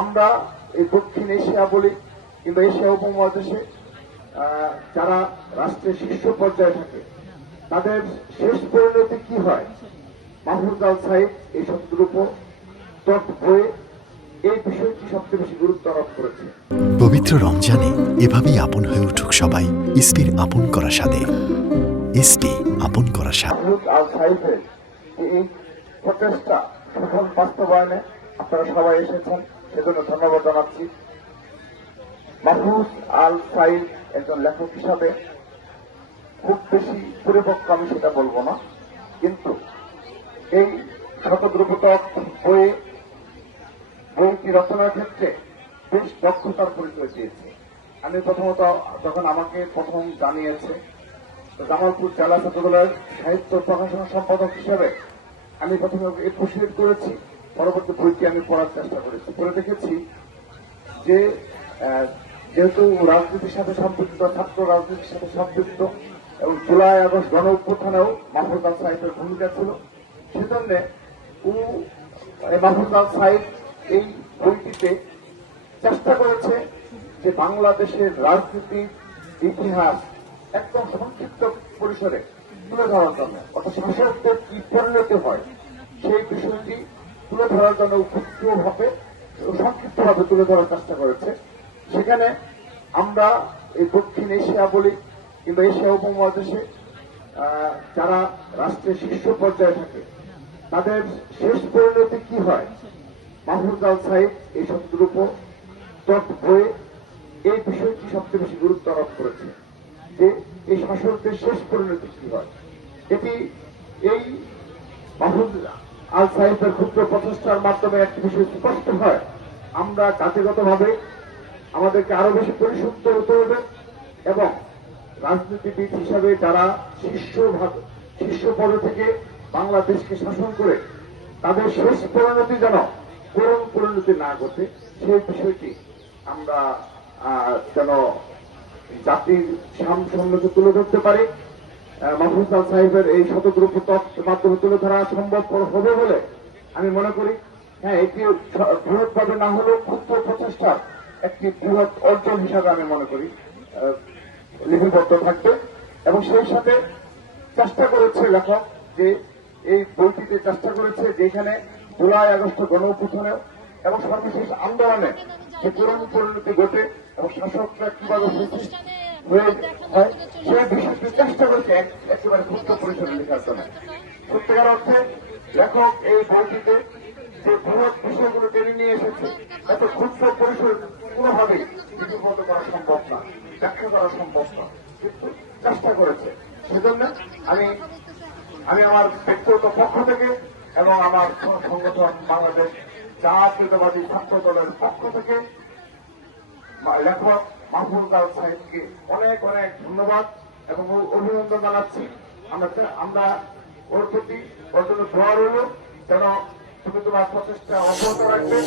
আমরা এই দক্ষিণ এশিয়া বলি কিংবা এশিয়া উপমহাদেশে যারা রাষ্ট্রের শীর্ষ পর্যায়ে থাকে তাদের শেষ পরিণতি কি হয়, মাহফুজ আল সাইদ এই শব্দের উপর তট হয়ে এই বিষয়টি সবচেয়ে বেশি গুরুত্ব আরোপ করেছে। পবিত্র রমজানে এভাবেই আপন হয়ে উঠুক সবাই ইসপির আপন করা স্বাদে। ইসপি আপন করা স্বাদ। মাহফুজ আল সাইদের এই প্রচেষ্টা সফল বাস্তবায়নে আপনারা সবাই এসেছেন, সেজন্য ধন্যবাদ জানাচ্ছি। মাহফুজ আল সাইদ একজন লেখক হিসাবে খুব বেশি পরিপক্ক আমি সেটা বলবো না, কিন্তু এই শতদ্রুপতক বইটি রচনার ক্ষেত্রে বেশ দক্ষতার পরিচয় দিয়েছে। আমি প্রথমত যখন আমাকে প্রথম জানিয়েছে জামালপুর জেলা ছাত্রদলের সাহিত্য প্রকাশনা সম্পাদক হিসেবে আমি প্রথমে এপ্রিসিয়েট করেছি। পরবর্তী বইটি আমি পড়ার চেষ্টা করেছি, পড়ে দেখেছি যে যেহেতু রাজনীতির সাথে সম্পৃক্ত, ছাত্র রাজনীতির সাথে সম্পৃক্ত এবং জুলাই আগস্ট গণ অভ্যুত্থানেও মাহফুজ আল সাইদের ভূমিকা ছিল, সেজন্য মাহফুজ আল সাইদ এই বইটিতে চেষ্টা করেছে যে বাংলাদেশের রাজনীতির ইতিহাস একদম সংক্ষিপ্ত পরিসরে তুলে ধরার জন্য, অর্থাৎ শাসকদের কি পরিণতি হয় সেই বিষয়টি তুলে ধরার জন্য উপযুক্তভাবে সংক্ষিপ্তভাবে তুলে ধরার চেষ্টা করেছে। সেখানে আমরা এই দক্ষিণ এশিয়া বলি কিংবা এশিয়া উপমহাদেশে যারা রাষ্ট্রের শীর্ষ পর্যায়ে থাকে তাদের শেষ পরিণতি কি হয়, মাহফুজ আল সাইদ এই শব্দের উপর তট হয়ে এই বিষয়টি সবচেয়ে বেশি গুরুত্ব আরোপ করেছে যে এই শাসকদের শেষ পরিণতি কি হয়। এটি এই মাহফুজ আল সাইদের ক্ষুদ্র প্রচেষ্টার মাধ্যমে একটি বিষয় স্পষ্ট হয়, আমরা জাতিগতভাবে আমাদেরকে আরো বেশি পরিশুদ্ধ হতে হবে এবং রাজনীতিবিদ হিসাবে যারা শীর্ষ পদে থেকে বাংলাদেশকে শাসন করে তাদের শেষ পরিণতি যেন করুণ পরিণতি না ঘটে সেই বিষয়টি আমরা যেন জাতির সামনে তুলে ধরতে পারি। মাহফুজ আল সাহেবের এই শতদ্রুপতক মাধ্যমে তুলে ধরা সম্ভব হবে বলে আমি মনে করি। হ্যাঁ, এটি বৃহৎভাবে না হলেও ক্ষুদ্র প্রচেষ্টার একটি বৃহৎ অর্জন হিসাবে আমি মনে করি লিপিবদ্ধ থাকবে। এবং সেই সাথে চেষ্টা করেছে লেখক যে এই বইটিতে চেষ্টা করেছে যে এখানে জুলাই আগস্ট গণ অভ্যুত্থানে এবং সর্বশেষ আন্দোলনে যে করুণ পরিণতি ঘটে এবং শাসকরা কিভাবে হয়ে হয় সেই বিষয়টি চেষ্টা করেছে একেবারে ক্ষুদ্র পরিসরে লেখার জন্য। সত্যিকার অর্থে লেখক এই বইটিতে যে বৃহৎ বিষয়গুলো টেনে নিয়ে এসেছে এত ক্ষুদ্র পরিসর কোনোভাবেই লিপিবদ্ধ করা সম্ভব না, ব্যাখ্যা করা সম্ভব না, কিন্তু চেষ্টা করেছে। সেজন্য আমি আমার ব্যক্তিগত পক্ষ থেকে এবং আমার সংগঠন বাংলাদেশ জাতীয়তাবাদী ছাত্র দলের পক্ষ থেকে লেখক মাহফুজ আল সাইদকে অনেক অনেক ধন্যবাদ এবং অভিনন্দন জানাচ্ছি। আমরা ওর প্রতি ওর জন্য দোয়া রইল যেন তুমি তোমার প্রচেষ্টা অব্যাহত রাখবে।